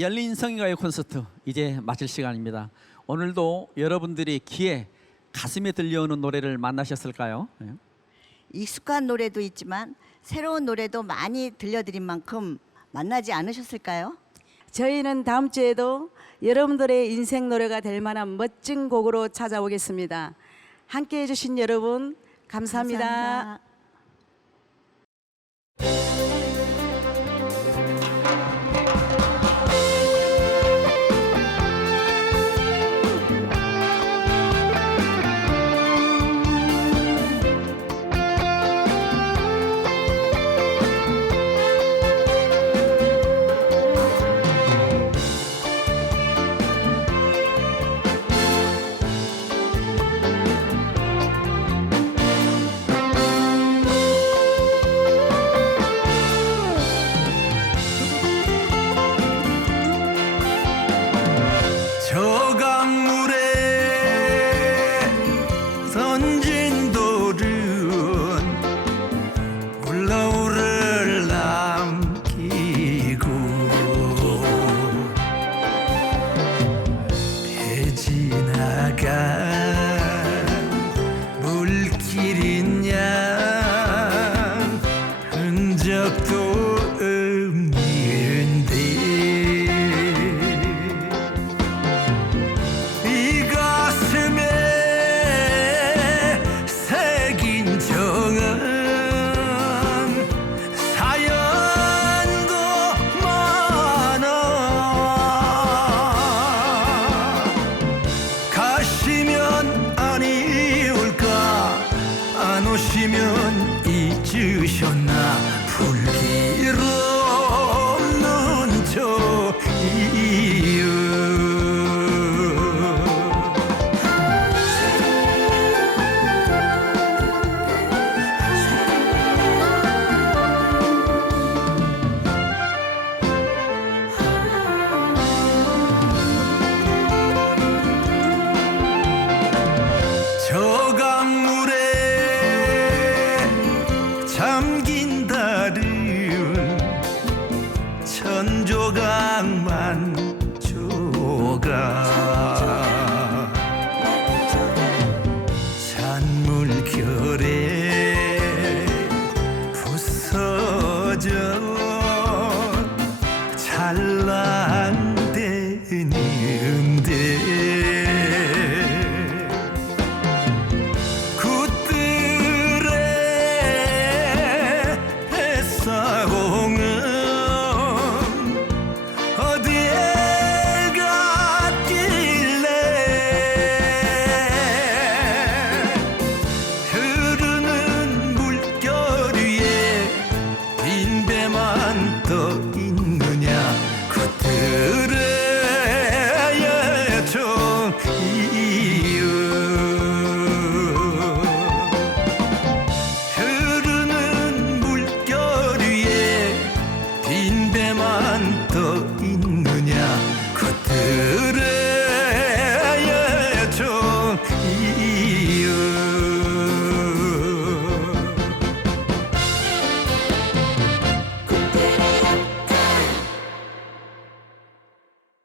열린 성인가요 콘서트 이제 마칠 시간입니다. 오늘도 여러분들이 귀에 가슴에 들려오는 노래를 만나셨을까요? 예. 익숙한 노래도 있지만 새로운 노래도 많이 들려드린 만큼 만나지 않으셨을까요? 저희는 다음 주에도 여러분들의 인생 노래가 될 만한 멋진 곡으로 찾아오겠습니다. 함께 해주신 여러분 감사합니다. 감사합니다. 오시면 잊으셨나? 불길 없는 저 천 조각만 조각 to